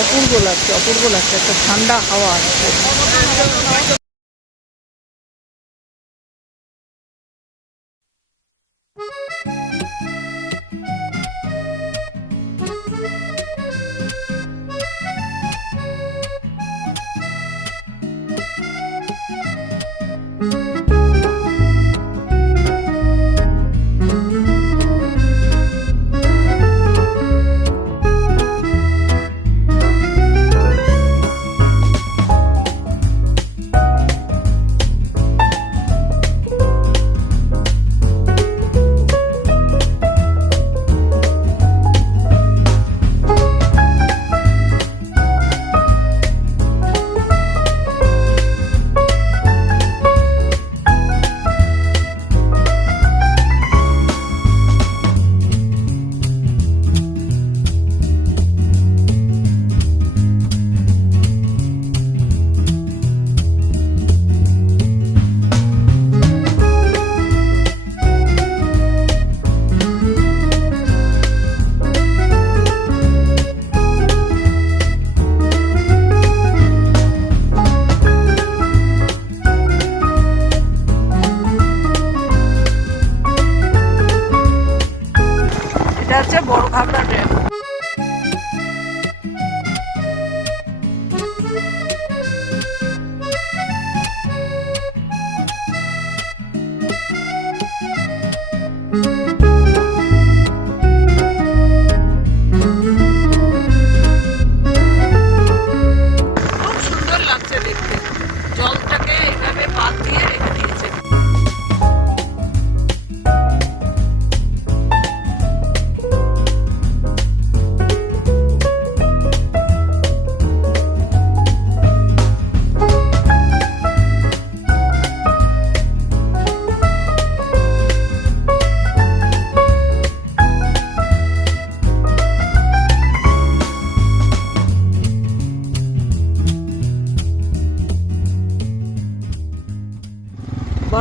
অপূর্ব লাগছে অপূর্ব লাগছে একটা ঠান্ডা হাওয়া আসছে।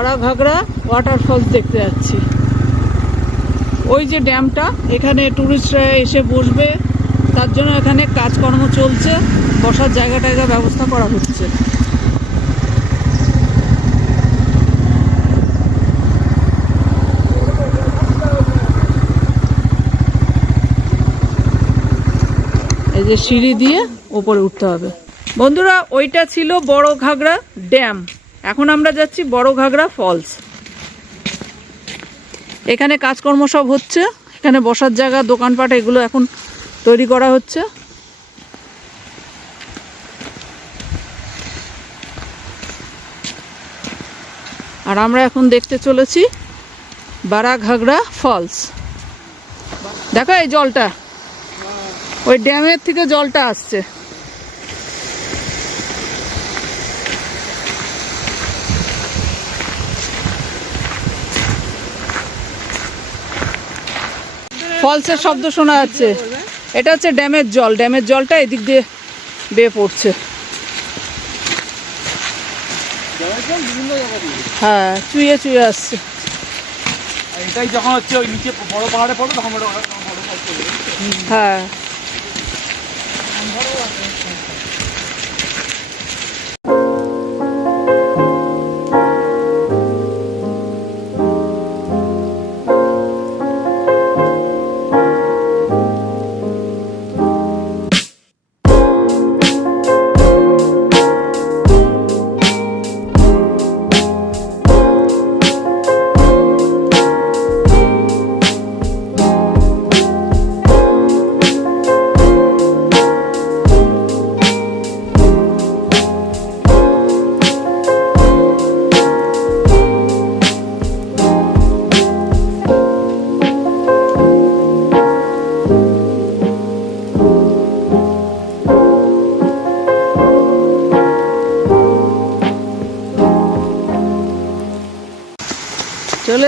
বড়া ঘাগড়া ওয়াটারফলস দেখতে যাচ্ছি। ওই যে ড্যামটা, এখানে টুরিস্টরা এসে বসবে। তার জন্য এখানে কাজকর্ম চলছে, বসার জায়গা টায়গা ব্যবস্থা করা হচ্ছে। এই যে সিঁড়ি দিয়ে ওপরে উঠতে হবে। বন্ধুরা, ওইটা ছিল বড় ঘাগড়া ড্যাম। এখন আমরা যাচ্ছি বড় ঘাগড়া ফলস। এখানে কাজকর্ম সব হচ্ছে, এখানে বসার জায়গা, দোকানপাট, এগুলো এখন তৈরি করা হচ্ছে। আর আমরা এখন দেখতে চলেছি বারা ঘাগড়া ফলস। দেখো এই জলটা, ওই ড্যামের থেকে জলটা আসছে। ফলসের শব্দ শোনা যাচ্ছে। এটা হচ্ছে ড্যামের জল। ড্যামের জলটা এদিক দিয়ে বেয়ে পড়ছে। হ্যাঁ চুইয়ে চুয়ে আসছে। এটাই যখন হচ্ছে ওই নিচে বড় পাহাড়ে তখন হ্যাঁ।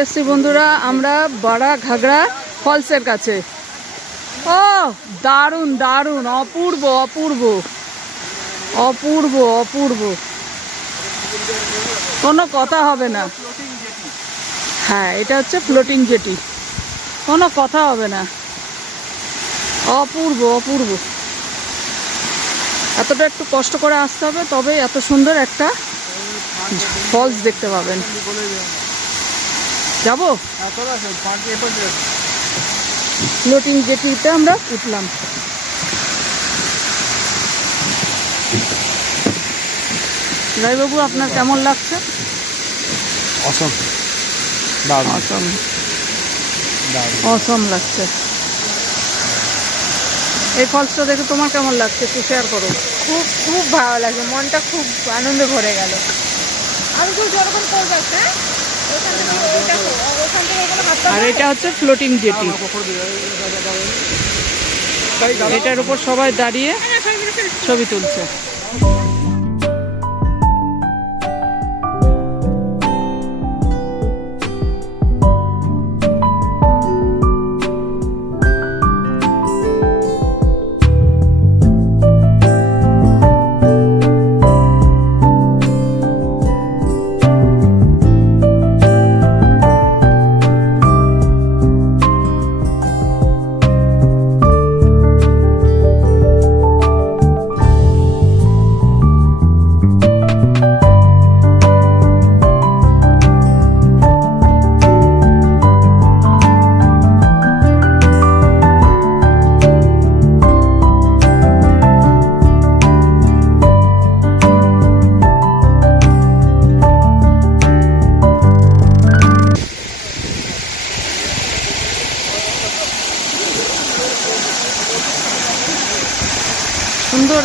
এসছি বন্ধুরা, আমরা বড়া ঘাগড়া ফলসের কাছে। ও, দারুণ দারুণ, অপূর্ব অপূর্ব। অপূর্ব অপূর্ব। কোনো কথা হবে না। হ্যাঁ এটা হচ্ছে ফ্লোটিং জেটি কোনো কথা হবে না। অপূর্ব অপূর্ব। এতটা একটু কষ্ট করে আসতে হবে, তবে এত সুন্দর একটা ফলস দেখতে পাবেন। যাব? ফ্লোটিং জেটিতে আমরা উঠলাম। রায়বাবু আপনার কেমন লাগছে? অসম অসম অসম লাগছে। এই ফলসটা দেখে তোমার কেমন লাগছে? একটু শেয়ার করো। খুব খুব ভালো লাগছে। মনটা খুব আনন্দে ভরে গেল। আমি খুব যখন করব হ্যাঁ ওখান থেকে ওইটা কর- ওখান থেকে ওখানে হাত আর এটা হচ্ছে ফ্লোটিং জেটি এটার উপর সবাই দাঁড়িয়ে ছবি তুলছে।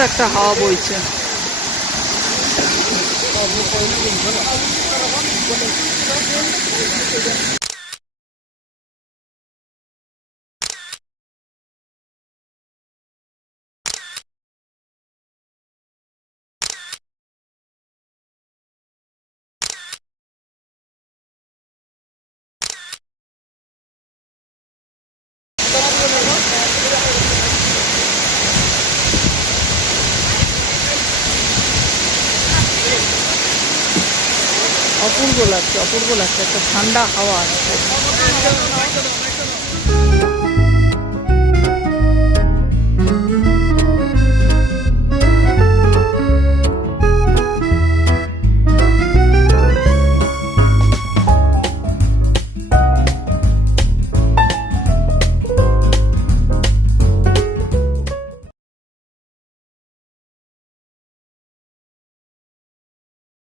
একটা হাওয়া বইছে। অপূর্ব লাগছে অপূর্ব লাগছে একটা ঠান্ডা হাওয়া আসছে।